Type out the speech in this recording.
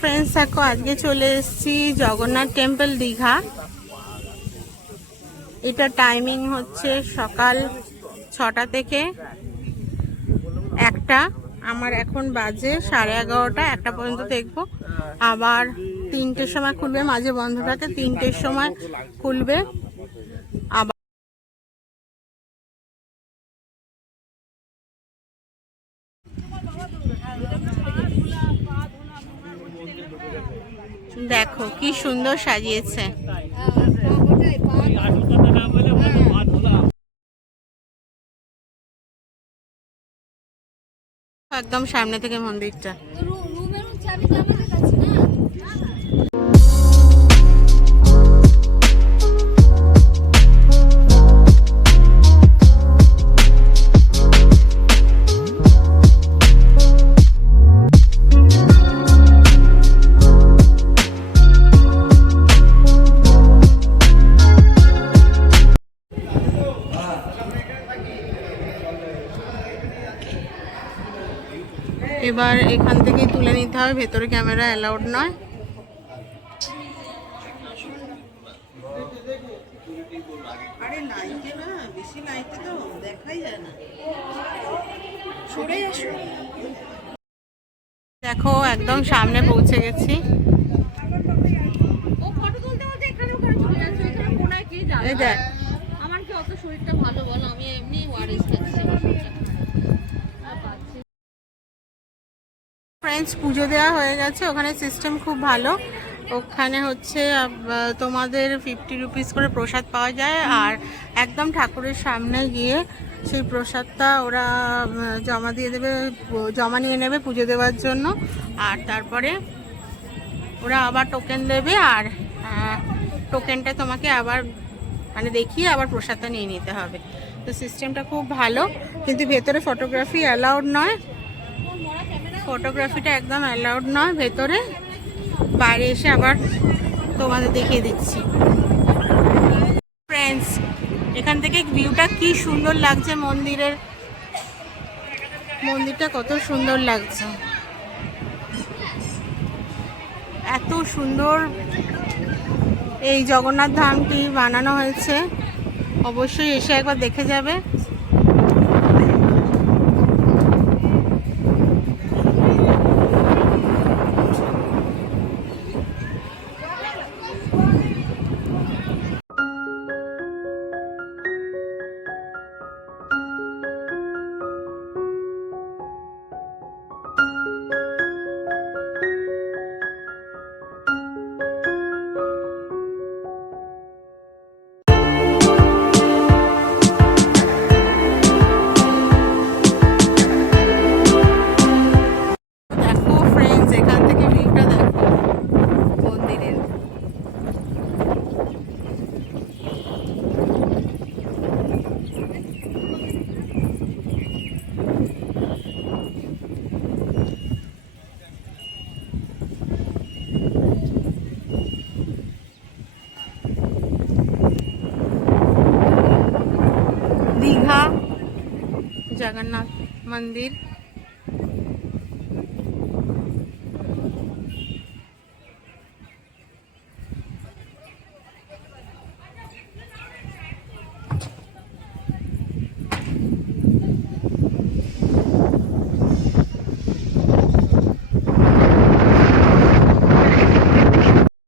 Friends দেখো আজকে চলে এসেছি জগন্নাথ টেম্পল দীঘা। এটা টাইমিং হচ্ছে সকাল 6টা থেকে 1টা। আমার এখন বাজে 11:30, 1টা পর্যন্ত দেখবো। আবার 3টের সময় খুলবে, মাঝে বন্ধ থাকে, 3টের সময় খুলবে। আবার দেখো কি সুন্দর সাজিয়েছে। একদম সামনে থেকে মন্দিরটা। এবার এখান থেকেই তুলে নিতে হবে, ভেতরে ক্যামেরা অ্যালাউড নয়। আরে লাইটে না, বেশি লাইটে তো দেখাই যায় না। সরে আসো। দেখো একদম সামনে পৌঁছে গেছি। ও ফটো তুলতে বলতে এখানে ওখানে চলে যাচ্ছে, এখানে কোনায় কে যাবে? এই দেখ, আমার কি অত শরীরটা ভালো বলো, আমি এমনি ওয়ারিস খাচ্ছি। ফ্রেন্ডস পুজো দেওয়া হয়ে গেছে, ওখানে সিস্টেম খুব ভালো। ওখানে হচ্ছে তোমাদের 50 রুপিস করে প্রসাদ পাওয়া যায়, আর একদম ঠাকুরের সামনে গিয়ে সেই প্রসাদটা ওরা জমা দিয়ে দেবে, জমা নিয়ে নেবে পুজো দেওয়ার জন্য। আর তারপরে ওরা আবার টোকেন দেবে, আর টোকেনটা তোমাকে আবার মানে দেখিয়ে আবার প্রসাদটা নিয়ে নিতে হবে। তো সিস্টেমটা খুব ভালো, কিন্তু ভেতরে ফটোগ্রাফি অ্যালাউড নয়। ফটোগ্রাফিটা একদম অ্যালাউড নয় ভেতরে। বাইরে এসে আবার তোমাদের দেখিয়ে দিচ্ছি। ফ্রেন্ডস এখান থেকে ভিউটা কি সুন্দর লাগছে, মন্দিরটা কত সুন্দর লাগছে, এত সুন্দর এই জগন্নাথ ধামটি বানানো হয়েছে। অবশ্যই এসে একবার দেখে যাবে। দীঘা জগন্নাথ মন্দির।